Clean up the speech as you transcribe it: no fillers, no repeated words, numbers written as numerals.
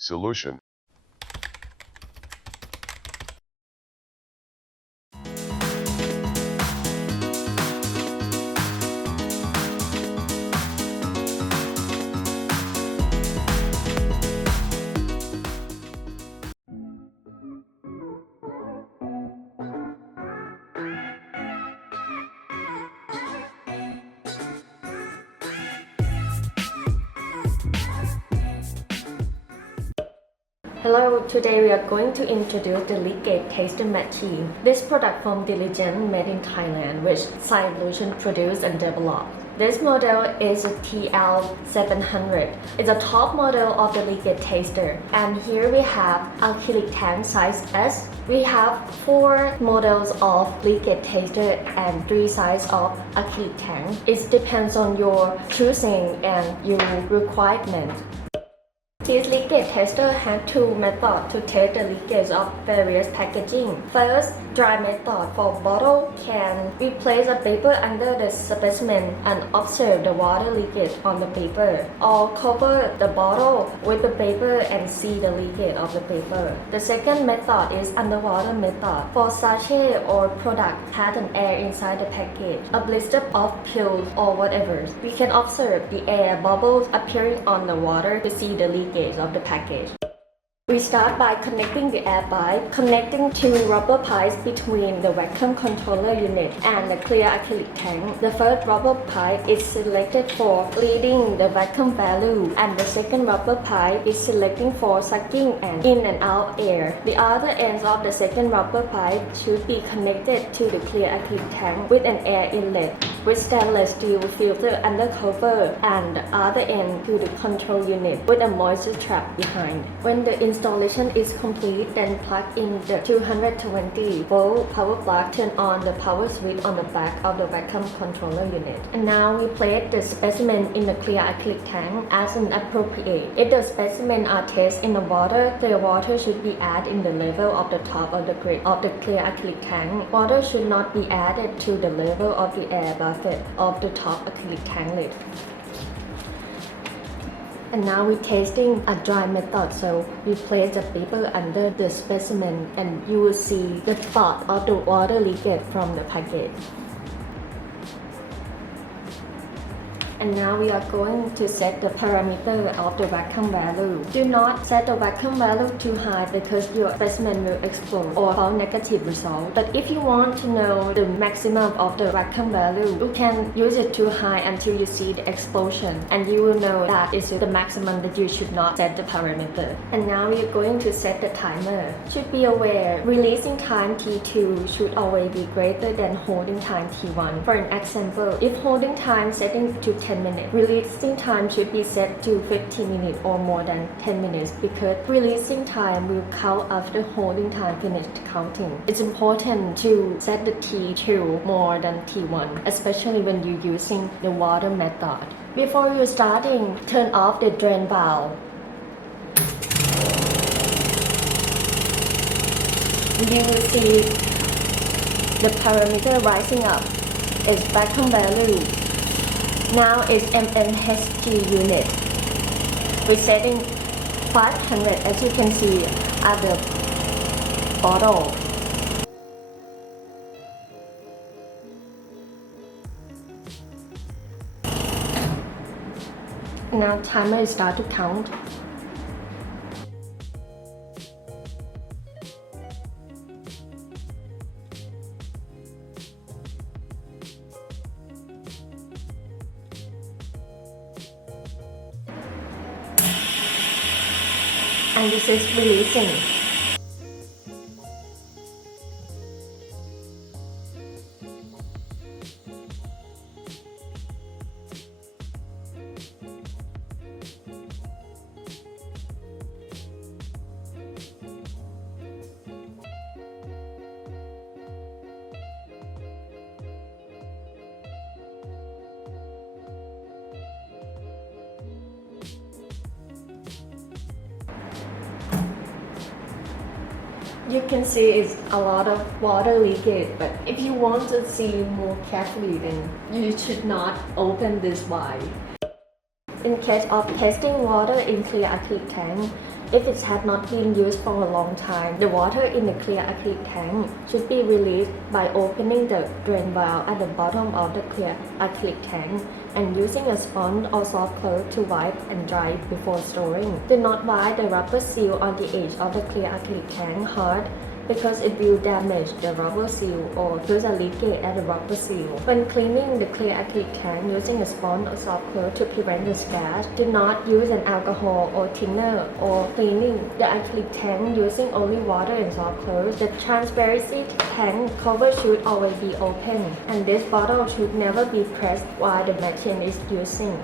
Solution. Hello, today we are going to introduce the Leakage taster machine. This product from Diligent made in Thailand, which Scilution produced and developed. This model is a TL700. It's a top model of the Leakage taster. And here we have acrylic tank size S. We have 4 models of Leakage taster and 3 sizes of acrylic tank. It depends on your choosing and your requirement. This leakage tester has 2 methods to test the leakage of various packaging. First, dry method for bottle can we place a paper under the specimen and observe the water leakage on the paper, or cover the bottle with the paper and see the leakage of the paper. The second method is underwater method. For sachet or product has an air inside the package, a blister of pills or whatever. We can observe the air bubbles appearing on the water to see the leakage of the package. We start by connecting the air pipe, connecting 2 rubber pipes between the vacuum controller unit and the clear acrylic tank. The first rubber pipe is selected for leading the vacuum valve, and the second rubber pipe is selecting for sucking and in and out air. The other ends of the second rubber pipe should be connected to the clear acrylic tank with an air inlet with stainless steel filter undercover, and the other end to the control unit with a moisture trap behind. When the installation is complete, then plug in the 220-volt power plug, turn on the power switch on the back of the vacuum controller unit. And now we place the specimen in the clear acrylic tank as an appropriate. If the specimen are tested in the water, the water should be added in the level of the top of the grid of the clear acrylic tank. Water should not be added to the level of the air bucket of the top acrylic tank lid. And now we're testing a dry method, so we place the paper under the specimen and you will see the spot of the water leakage from the package. And now we are going to set the parameter of the vacuum value. Do not set the vacuum value too high because your specimen will explode or fall negative result. But if you want to know the maximum of the vacuum value, you can use it too high until you see the explosion, and you will know that is the maximum that you should not set the parameter. And now we are going to set the timer. Should be aware, releasing time T2 should always be greater than holding time T1. For an example, if holding time setting to 10 minutes. Releasing time should be set to 15 minutes or more than 10 minutes because releasing time will count after holding time finished counting. It's important to set the T2 more than T1, especially when you're using the water method. Before you're starting, turn off the drain valve. You will see the parameter rising up. It's vacuum value. Now it's MNHG unit. We're setting 500 as you can see at the bottle. Now timer is start to count. And this is releasing. You can see it's a lot of water leakage, but if you want to see more carefully, then you should not open this wide. In case of testing water in clear acrylic tank, if it has not been used for a long time, the water in the clear acrylic tank should be released by opening the drain valve at the bottom of the clear acrylic tank and using a sponge or soft cloth to wipe and dry it before storing. Do not wipe the rubber seal on the edge of the clear acrylic tank hard because it will damage the rubber seal or cause a leakage at the rubber seal. When cleaning the clear acrylic tank using a sponge or soft cloth to prevent the scratch, do not use an alcohol or thinner or cleaning the acrylic tank using only water and soft cloth. The transparency tank cover should always be open and this bottle should never be pressed while the machine is using.